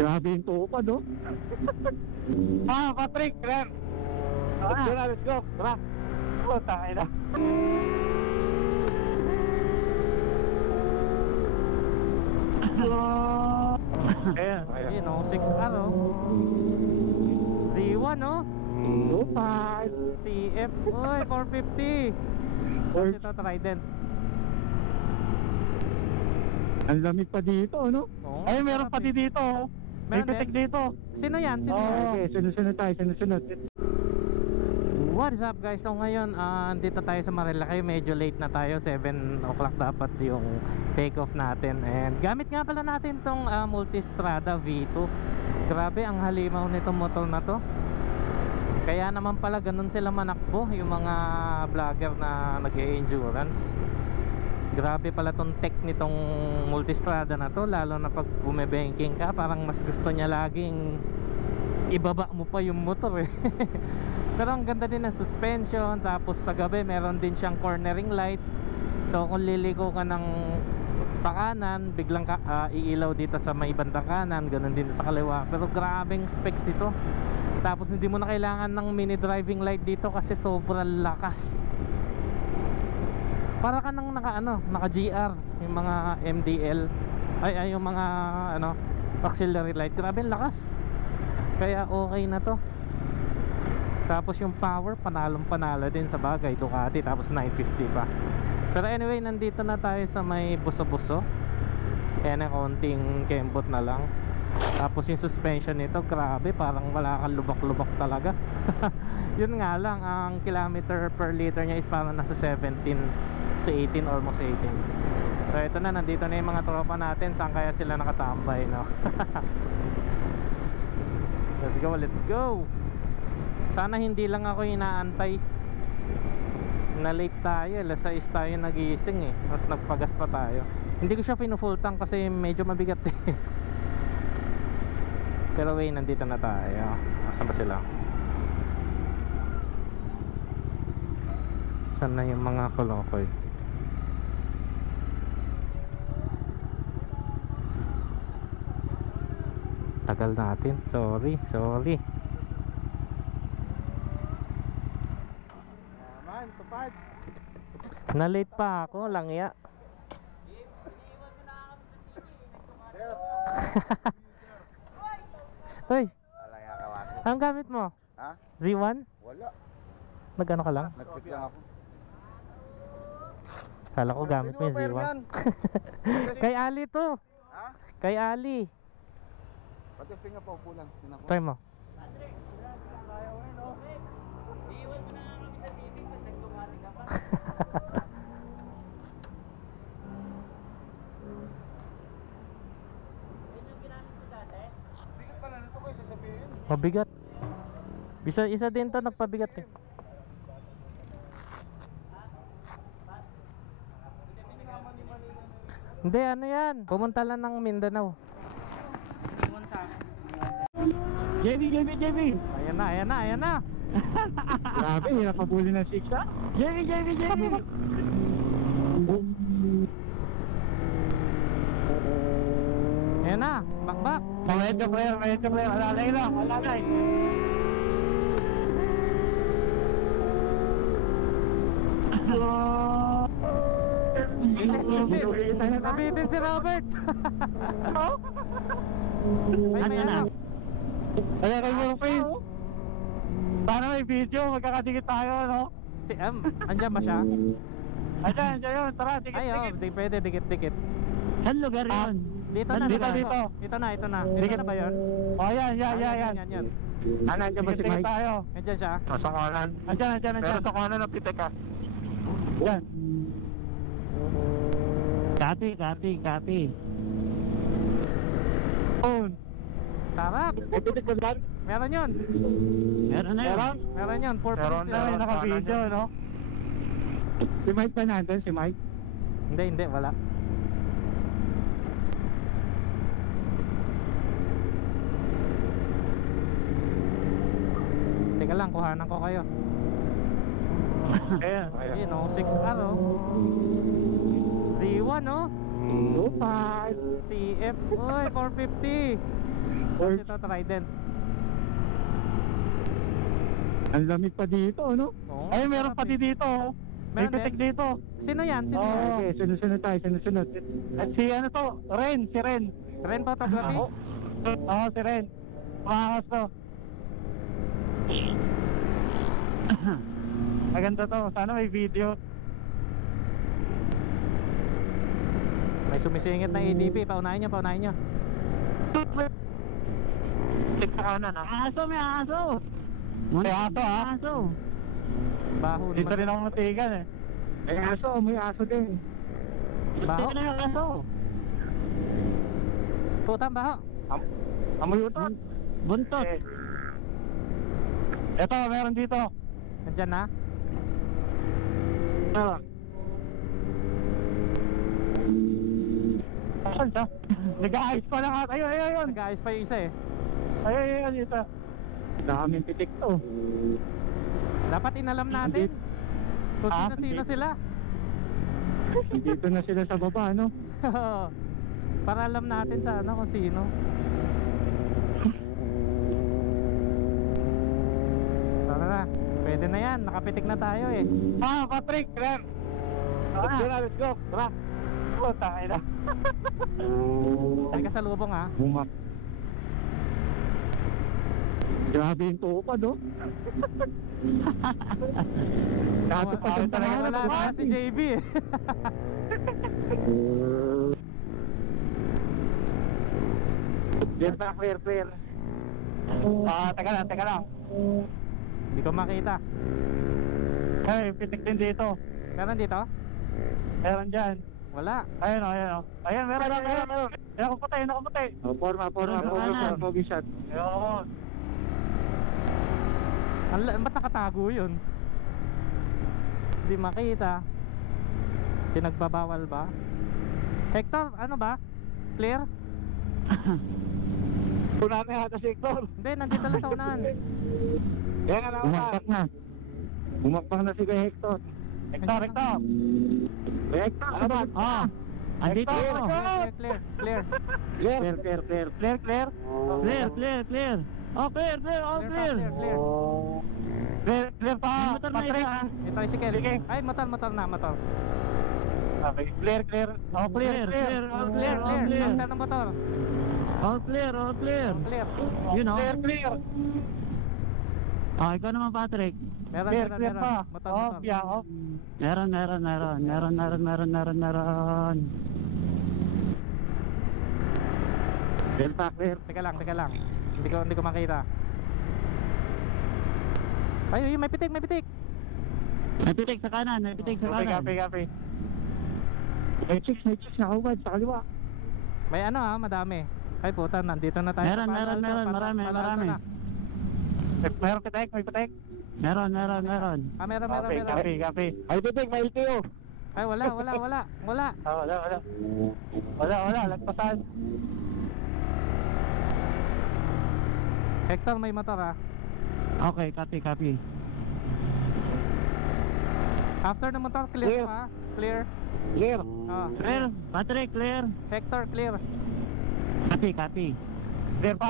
Grabe yung tupad, oh. Patrick, Claire. Let's go na, let's go. Tara. Oh, tayo na. Ayun o, 6R o. Z1 o. Tupad. CF. Uy, 450. Tapos ito, Trident. Ang lamig pa dito, no? Oo, Ay, meron pa dito, oh. May Meron pitik din. dito. Sino yan? Sino yan? Okay, sunod-sunod tayo, sunod-sunod. What is up guys? So ngayon, dito tayo sa Marilaki. Medyo late na tayo, 7 o'clock dapat yung take off natin. And gamit nga pala natin tong Multistrada V2. Grabe, ang halimaw nitong motor na to. Kaya naman pala ganun sila manakbo, yung mga vlogger na nag-e-endurance. Grabe pala tong tech nitong Multistrada na to. Lalo na pag bumebanking ka, parang mas gusto niya laging ibaba mo pa yung motor eh. Pero ang ganda din ng suspension. Tapos sa gabi meron din siyang cornering light. So kung liliko ka ng pakanan, biglang iilaw dito sa may bandang kanan, ganun din sa kaliwa. Pero grabeng specs ito. Tapos hindi mo na kailangan ng mini driving light dito kasi sobrang lakas. Para ka nang naka GR, yung mga MDL. Ay yung mga auxiliary light. Grabe lakas. Kaya okay na to. Tapos yung power, panalong panalo din sa bagay Ducati. Tapos 950 pa. Pero anyway, nandito na tayo sa may buso-buso. Ayan, konting kembot na lang. Tapos yung suspension nito, grabe, parang wala kang lubak-lubak talaga. Yun nga lang, ang kilometer per liter nya is parang nasa 17 to 18, almost 18. So ito na, nandito na yung mga tropa natin. Saan kaya sila nakatambay, no? Let's go, let's go. Sana hindi lang ako inaantay. Na late tayo, alas 6 tayo nagising eh. Mas nagpagas pa tayo. Hindi ko siya full tank kasi medyo mabigat eh. Pero way, nandito na tayo. Asan ba sila? Saan na yung mga kolokoy? Tagal natin. Sorry. Na-late pa ako, langya. Hoy, ang gamit mo? Ha? Z1? Wala. Nag-ano ka lang? Nag-click lang ako. Kala ko gamit mo yung Z1. Kay Ali to. Ha? Kay Ali. Patisting nga pa upo lang. Try mo. Iwan mo na kami sa TV pag nagtumari ka pa. Yan yung ginamit mo dati? Bigat pala nito kayo sasabihin. Mabigat. Isa din to nagpabigat eh. Hindi, ano yan? Pumunta lang ng Mindanao. Iwan sa akin. JB. Ayan na. Grabe, hirap pabuli ng 6, ha? JB. Ayan na, bakbak. Medyo player. Alalay lang, alalay. Nabitin si Robert. Ay, may ano? Ayan kayo mga face. Paano may video? Magkakadikit tayo, no? Si andyan ba siya? Ayan yun. Tara, Ay, dikit-dikit. di pwede, dikit-dikit. Saan lugar yun? Dito na. Dito. Ito na. Dito Dikit na ba yun? Oh, yan. Yan. Nandiyan ba si Mike? Tayo. Andyan siya. Sa kanan. Andyan. Pero sa kanan ng pitek, ha? Yan. Kati. Sarap. May pitek ba dyan? Meron yun. Meron yun. 4 Meron na naka-video, no? Si Mike pa nandun, si Mike? Hindi, wala. Teka lang, kuhanan ko kayo. Ayun o, 6R o. Z1 o. Lupad. CF. Uy, 450. Tapos ito, Trident. Ang lamig pa dito, no? Oo, Ay, meron sarap pati eh. dito. Oh. May Meron pitik din? dito. Sino yan? Sino Oo. yan? Okay, sunod-sunod tayo, sunod-sunod. At si ano to? Ren, si Ren. Ren Photography? Oo, si Ren. Makas to. Maganda to. Sana may video. May sumisingit na ADP. Paunahin nyo, paunahin nyo. Check sa kanan, ha? Aso, may aso. May aso, ha? Aso. Baho Dito naman. rin ako matigan, eh. May aso din. Baho? Ito na yung aso. Putang baho. Amoy utot. Buntot. Ito, meron dito. Nandyan na? Ito. Saan siya? Nag-aayos pa lang ata. Ayun, ayun. Nag-aayos pa yung isa eh. Ayun, ayun, dito. Daming pitik to. Dapat inalam natin kung Ah, sino-sino hindi. sila. Dito na sila sa baba, no? Para alam natin sa ano kung sino. Tara na. Pwede na yan. Nakapitik na tayo eh. Ah, Patrick, Claire. Let's go na, let's go. Tara. Oh, tayo na. Ay kasalubong ha. Bumak. Grabe yung tupad, oh. Natupad ang Talaga pangalan wala ko, na si JB eh. Clear na, clear, clear. Ah, teka lang, teka lang. Hindi ko makita. Ay, pitik din dito. Meron dito? Meron dyan. Wala. Ayun, oh, ayun, oh. Ayun, meron, meron, meron. Ayun, ako puti, ayun, ako puti. Oh, forma, pogi shot. Ayun. Ba't nakatago yun? Hindi makita. Pinagbabawal ba? Hector, ano ba? Clear? Una na yata si Hector. Hindi, nandito lang sa unahan. Yan na, bumakpak na. Bumakpak na si Kuya Hector. Hector, Hector. Kuya Hector, ano ba? Ah. Andito. Clear, clear, clear. Clear, clear, clear. Clear, clear. Clear, clear, clear. Oh, clear, clear, oh, Clear, clear. clear, clear. Clear, clear pa. May motor na Patrick. isa. May tricycle. Sige. Ay, motor na, motor. Okay, clear, clear. Oh, clear, Clear, clear. clear, oh, Clear, oh, clear. clear. Pagka ng motor. All clear, all clear. Clear. You know. Clear, clear. Ah, ikaw naman, Patrick. Meron, Clear, meron, clear meron. pa. Motor, Oh, motor. yeah, oh. Meron. Clear pa, clear. Teka lang. Hindi ko makita. Ay, may pitik, may pitik. May pitik sa kanan. Copy, copy. May chicks, nakahubad sa kaliwa. May ano ha, madami. Ay puta, nandito na tayo. Meron, marami. Meron pitek, may pitek. Meron. Ah, meron. Copy. Ay, pitek, may LTO. Ay, wala. Ah, wala, lagpasan. Hector, may motor ha. Okay, copy. After ng motor, clear Clear. pa ha. Clear. Clear. Ah, Clear. Patrick, clear. Hector, clear. Copy. Clear pa,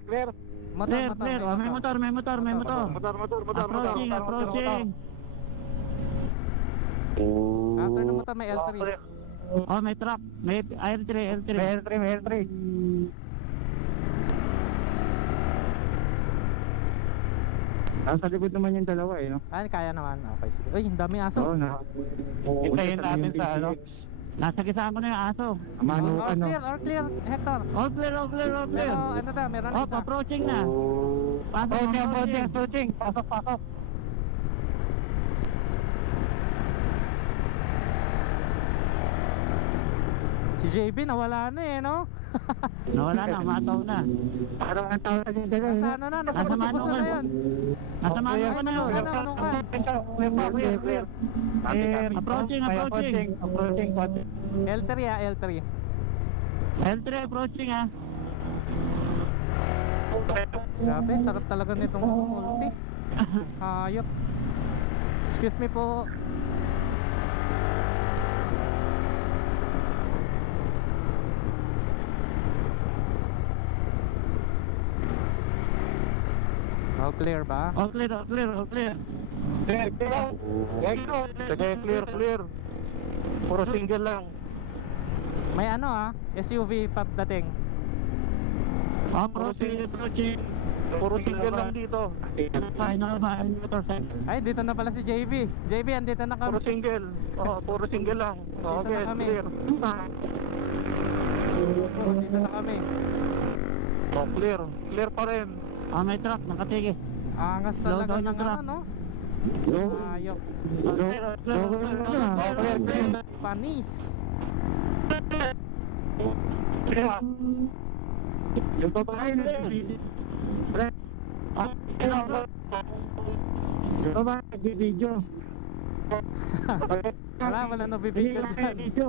clear. Motor. Clear. Oh, may motor. Approaching. After ng motor, may L3. Oh, may truck. May L3. May L3. Nasa likod naman yung dalawa eh, no? Ay, kaya naman. Okay, sige. Uy, ang dami aso. Oo, na. Hintayin natin sa ano. Nasa gisaan ko na yung aso. Manukan, no? All clear, Hector. All clear. Pero, ano na, meron Oh, isa. approaching na. Approaching. Pasok. Si JB, nawala na eh, no? Nawala na, mataw na. Parang ang tawag niya dalawa. Nasa ano na, nasa Nasa buso na manukan. yun. Nasa mano ko na yun. Clear. Approaching. L3 ah, L3. L3 approaching ah. Grabe, sarap talaga nitong multi. Hayop. Excuse me po. All clear ba? All clear, all clear, all clear. Sige, clear. Puro single lang. May ano SUV pagdating. Puro single lang dito. Final motorcycle. Ay, dito na pala si JB. JB, andito na Puro kami. single. Puro single lang. Dito Okay, na kami. clear. Dito na kami. Clear. Clear pa rin. May truck, nakatigil. Angas Slow talaga down ng yung truck. ano, no? Ayok. Panis. Yung babae na pre. Yung babae nag-video. Wala nabibigyo dyan. Video.